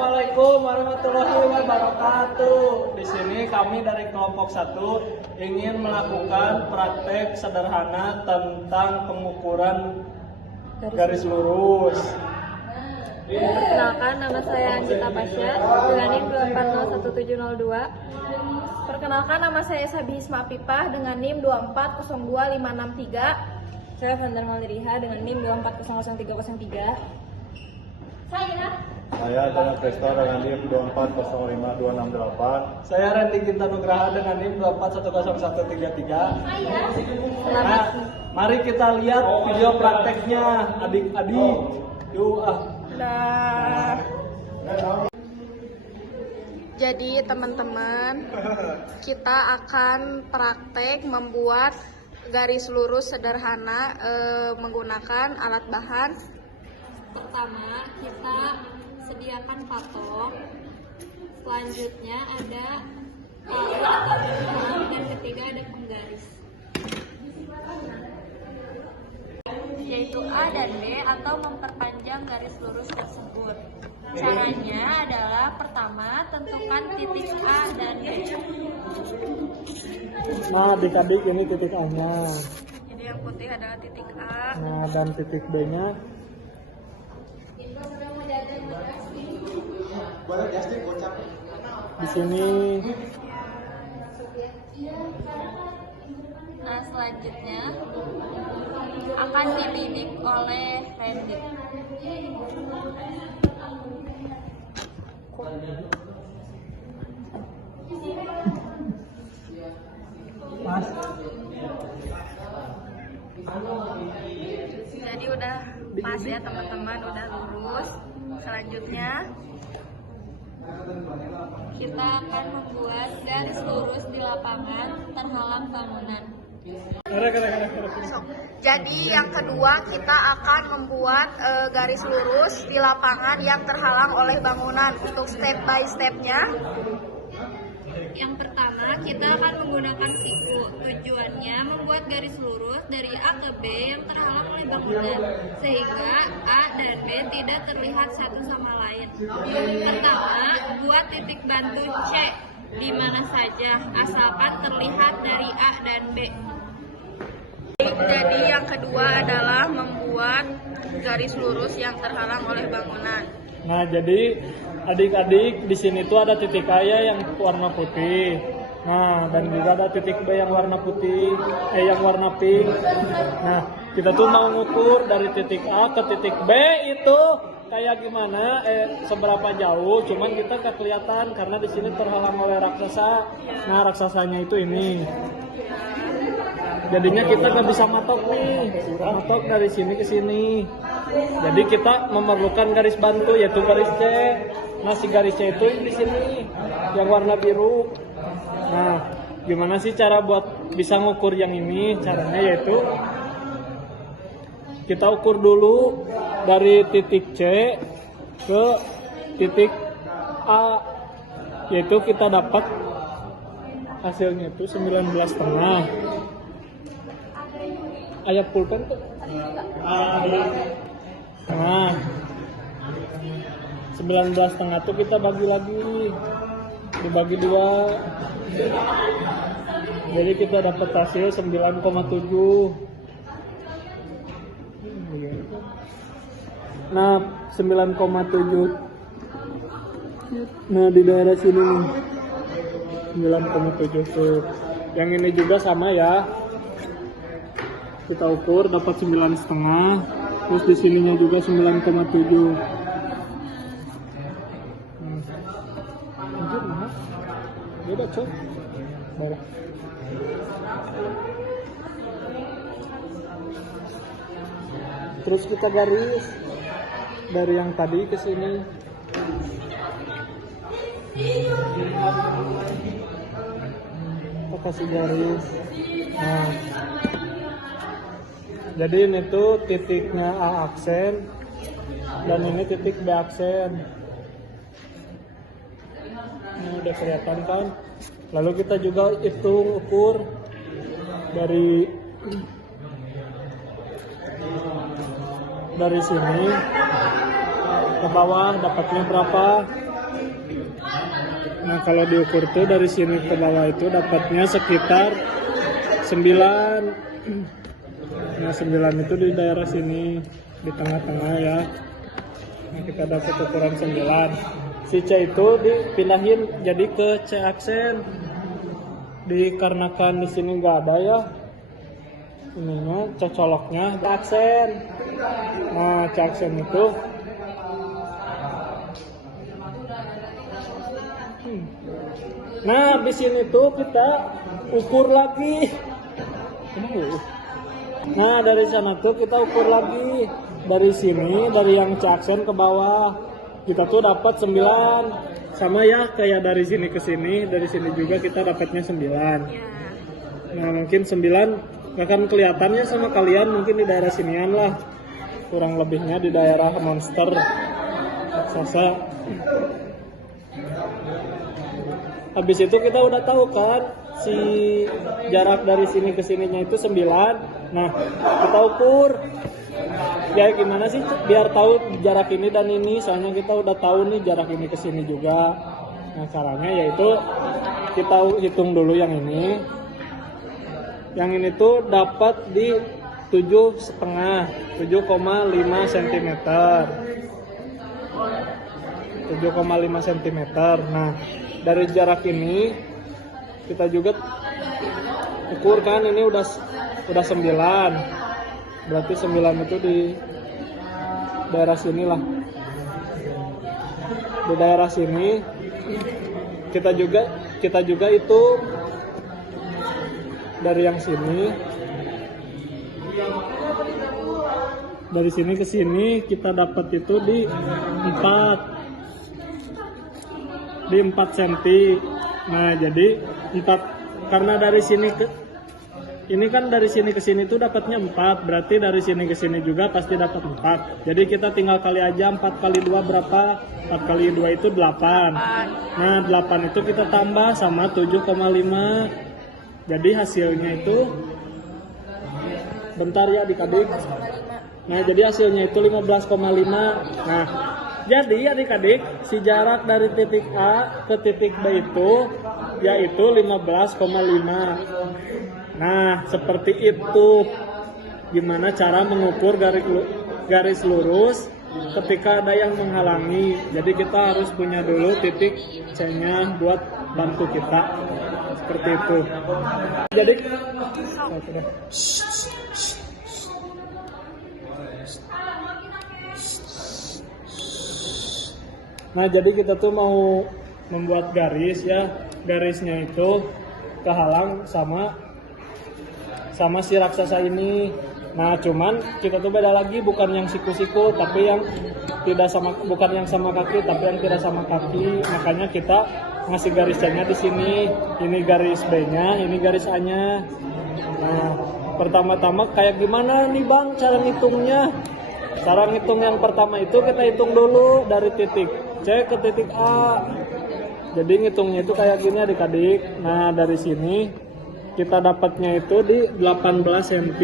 Assalamualaikum warahmatullahi wabarakatuh. Di sini kami dari kelompok 1 ingin melakukan praktek sederhana tentang pengukuran garis lurus. Perkenalkan, nama saya Anjita Pasya dengan NIM 2401702. Perkenalkan, nama saya Sabi Hisma Pipah dengan NIM 2402563. Saya Vandar Maliriha dengan NIM 2400303. Saya Dana Prestar dengan NIM 2405268. Saya Randy Ginta Nugraha dengan NIM 2410133. Nah, mari kita lihat video prakteknya, adik-adik. Yuk Jadi teman-teman, kita akan praktek membuat garis lurus sederhana menggunakan alat bahan. Pertama, kita sediakan patok. Selanjutnya ada palu atau benang, dan ketiga ada penggaris, yaitu A dan B, atau memperpanjang garis lurus tersebut. Caranya adalah pertama, tentukan titik A dan B. Nah, adik-adik, ini titik A-nya. Jadi yang putih adalah titik A. Nah, dan titik B-nya. Di sini. Nah, selanjutnya akan dibidik oleh Randy. Mas. Jadi udah pas ya teman-teman, udah lurus. Selanjutnya kita akan membuat garis lurus di lapangan terhalang bangunan. Jadi yang kedua, kita akan membuat garis lurus di lapangan yang terhalang oleh bangunan. Untuk step by stepnya, yang pertama kita akan menggunakan siku. Tujuannya membuat garis lurus dari A ke B yang terhalang oleh bangunan, sehingga A dan B tidak terlihat satu sama lain. Pertama, buat titik bantu C di mana saja, asalkan terlihat dari A dan B. Jadi yang kedua adalah membuat garis lurus yang terhalang oleh bangunan. Nah, jadi adik-adik, di sini tuh ada titik A yang warna putih. Nah, dan juga ada titik B yang warna putih, yang warna pink. Nah, kita tuh mau ngukur dari titik A ke titik B itu kayak gimana, seberapa jauh. Cuman kita nggak kelihatan karena di sini terhalang oleh raksasa. Nah, raksasanya itu ini. Jadinya kita nggak bisa matok nih, matok dari sini ke sini. Jadi kita memerlukan garis bantu, yaitu garis C. Nah, si garis C itu di sini yang warna biru. Nah, gimana sih cara buat bisa ngukur yang ini? Caranya yaitu kita ukur dulu dari titik C ke titik A, yaitu kita dapat hasilnya itu 19,5. Ayat pulpen tuh. Nah, 19,5 tuh kita bagi lagi, dibagi 2. Jadi kita dapat hasil 9,7. Nah, 9,7. Nah, di daerah sini nih 9,7 tuh. Yang ini juga sama ya. Kita ukur dapat 9,5. Terus di sininya juga 9,7. Udah cok. Baik. Terus kita garis dari yang tadi ke sini. Kita kasih garis. Nah, jadi ini tuh titiknya A aksen dan ini titik B aksen. Ini udah kelihatan kan? Lalu kita juga hitung ukur dari sini ke bawah dapatnya berapa. Nah kalau diukur tuh dari sini ke bawah itu dapatnya sekitar 9. Nah 9 itu di daerah sini, di tengah-tengah ya. Nah kita dapat ukuran 9. Si C itu dipindahin jadi ke C aksen. Dikarenakan di sini nggak ada ya ininya, cocoloknya aksen. Nah C aksen itu nah di sini tuh kita ukur lagi. Nah dari sana tuh kita ukur lagi, dari sini, dari yang C aksen ke bawah kita tuh dapat 9. Sama ya kayak dari sini ke sini, dari sini juga kita dapatnya 9. Nah mungkin 9 gak akan kelihatannya sama kalian, mungkin di daerah sinian lah, kurang lebihnya di daerah monster raksasa. Habis itu kita udah tahu kan si jarak dari sini ke sininya itu 9. Nah kita ukur ya gimana sih biar tahu jarak ini dan ini, soalnya kita udah tahu nih jarak ini ke sini juga. Nah caranya yaitu kita hitung dulu yang ini. Yang ini tuh dapat di 7,5 cm. 7,5 cm. Nah dari jarak ini kita juga ukur kan, ini udah 9. Berarti 9 itu di daerah sini lah. Di daerah sini kita juga itu dari yang sini, dari sini ke sini kita dapat itu di 4 cm. Nah jadi 4, karena dari sini ke ini kan dari sini ke sini tuh dapatnya 4, berarti dari sini ke sini juga pasti dapat 4. Jadi kita tinggal kali aja, 4 kali 2 berapa? 4 kali 2 itu 8. Nah 8 itu kita tambah sama 7,5. Jadi hasilnya itu, bentar ya adik-adik. Nah jadi hasilnya itu 15,5. Nah jadi adik-adik, si jarak dari titik A ke titik B itu yaitu 15,5. Nah seperti itu gimana cara mengukur garis lurus ketika ada yang menghalangi. Jadi kita harus punya dulu titik C-nya buat bantu kita, seperti itu. Jadi nah jadi kita tuh mau membuat garis ya, garisnya itu kehalang sama si raksasa ini. Nah cuman kita tuh beda lagi, bukan yang siku-siku, tapi yang tidak sama, bukan yang sama kaki, tapi yang tidak sama kaki. Makanya kita ngasih garis C-nya di sini. Ini garis B-nya, ini garis A-nya. Nah pertama-tama kayak gimana nih bang cara ngitungnya? Cara ngitung yang pertama itu kita hitung dulu dari titik C ke titik A. Jadi ngitungnya itu kayak gini adik-adik. Nah dari sini kita dapatnya itu di 18 cm.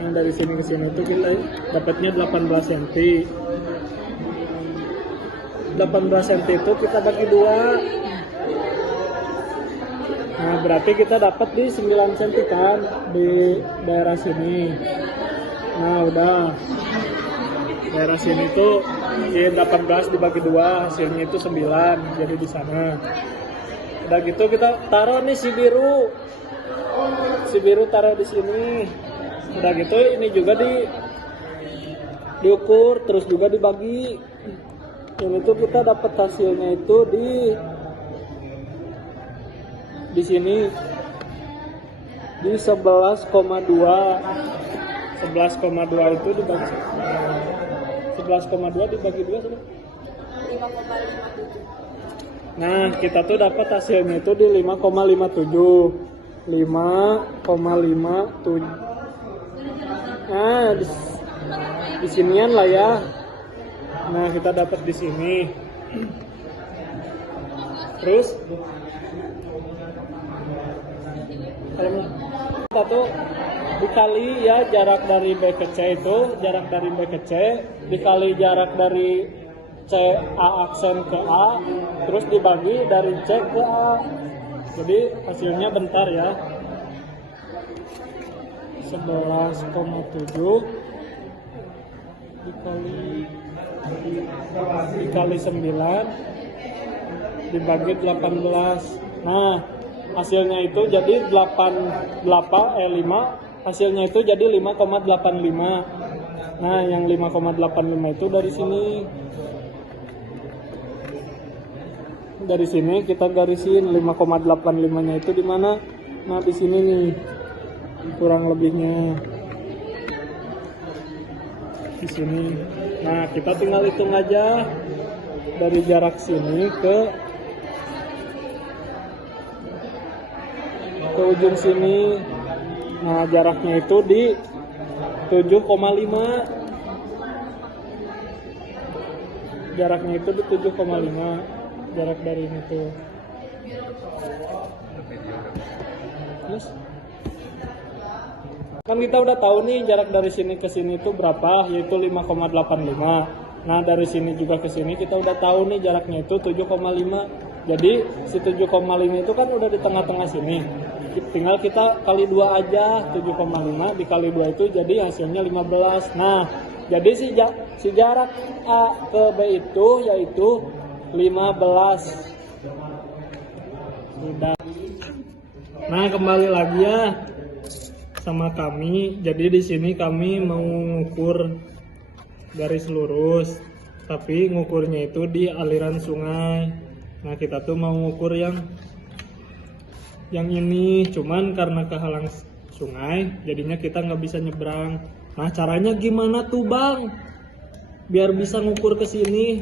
Nah dari sini ke sini itu kita dapatnya 18 cm. 18 cm itu kita bagi 2. Nah berarti kita dapat di 9 cm kan di daerah sini. Nah udah, daerah sini tuh di 18 dibagi 2 hasilnya itu 9. Jadi di sana. Udah gitu kita taruh nih si biru taruh di sini. Udah gitu ini juga diukur, terus juga dibagi. Yang itu kita dapat hasilnya itu di sini di 11,2. 11,2 itu dibagi 11,2 dibagi 2 sama 5,57. Nah kita tuh dapat hasilnya itu di 5,57. 5,57. Nah di sinian lah ya. Nah kita dapat di sini. Terus kalau kita tuh dikali ya jarak dari B ke C itu, jarak dari B ke C dikali jarak dari C A aksen ke A, terus dibagi dari C ke A. Jadi hasilnya bentar ya. 11,7 dikali 9 dibagi 18. Nah, hasilnya itu jadi 5, hasilnya itu jadi 5,85. Nah, yang 5,85 itu dari sini. Dari sini kita garisin 5,85-nya itu di mana? Nah, di sini nih. Kurang lebihnya di sini. Nah, kita tinggal hitung aja dari jarak sini ke ujung sini. Nah, jaraknya itu di 7,5. Jaraknya itu di 7,5. Jarak dari ini tuh. Terus kan kita udah tahu nih jarak dari sini ke sini itu berapa, yaitu 5,85. Nah, dari sini juga ke sini kita udah tahu nih jaraknya itu 7,5. Jadi si 7,5 itu kan udah di tengah-tengah sini. Tinggal kita kali 2 aja, 7,5 dikali 2 itu jadi hasilnya 15. Nah, jadi si jarak A ke B itu yaitu 15. Sudah. Nah, kembali lagi ya sama kami. Jadi di sini kami mau ngukur garis lurus, tapi ngukurnya itu di aliran sungai. Nah, kita tuh mau ngukur yang ini, cuman karena kehalang sungai jadinya kita nggak bisa nyebrang. Nah, caranya gimana tuh Bang biar bisa ngukur ke sini?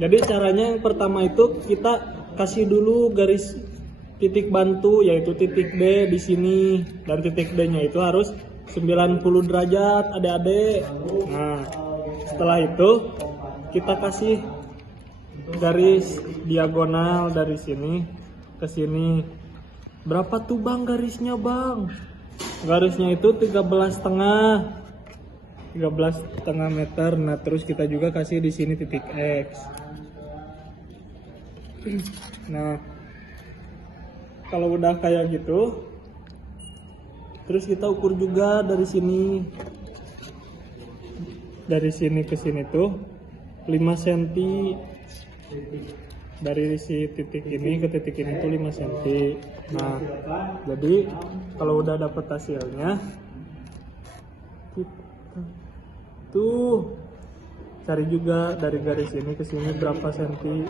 Jadi caranya yang pertama itu kita kasih dulu garis titik bantu, yaitu titik D di sini, dan titik D-nya itu harus 90 derajat adik-adik. Nah, setelah itu kita kasih garis diagonal dari sini ke sini. Berapa tuh Bang garisnya Bang? Garisnya itu 13,5 meter. Nah, terus kita juga kasih di sini titik X. Nah, kalau udah kayak gitu, terus kita ukur juga dari sini. Dari sini ke sini tuh 5 cm. Dari si titik ini ke titik ini tuh 5 cm. Nah, jadi kalau udah dapet hasilnya, kita tuh cari juga dari garis ini ke sini berapa cm.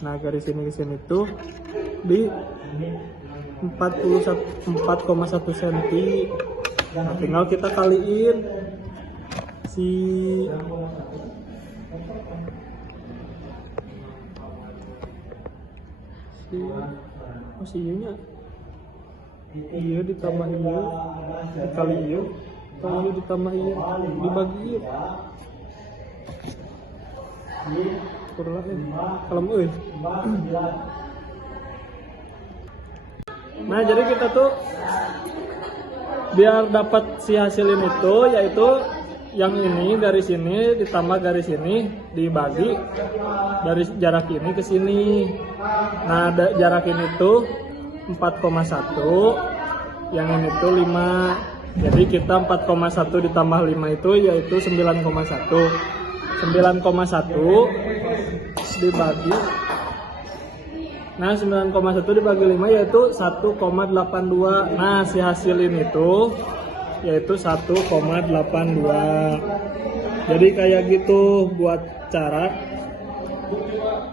Nah, garis ini ke sini tuh di 4,1 cm. Nah, tinggal kita kaliin si iya iya ditambah iya dikali iya kalau iya ditambah iya dibagi iya kurang kalau nah, jadi kita tuh biar dapat si hasilin itu, yaitu yang ini garis ini ditambah garis ini dibagi dari jarak ini ke sini. Nah, jarak ini tuh 4,1, yang ini tuh 5. Jadi kita 4,1 ditambah 5 itu yaitu 9,1. 9,1 dibagi. Nah, 9,1 dibagi 5 yaitu 1,82. Nah, si hasil ini tuh yaitu 1,82. Jadi kayak gitu buat cara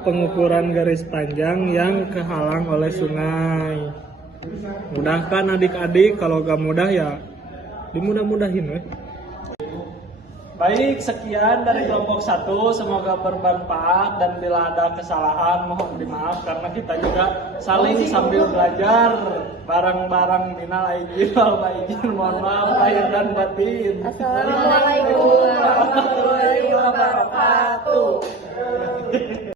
pengukuran garis panjang yang kehalang oleh sungai. Mudah kan adik-adik? Kalau gak mudah ya dimudah-mudahin weh. Baik, sekian dari kelompok 1, semoga bermanfaat, dan bila ada kesalahan mohon dimaaf karena kita juga saling sambil belajar bareng-bareng. Minal aidin wal faizin, mohon maaf lahir dan batin. Assalamualaikum warahmatullahi wabarakatuh.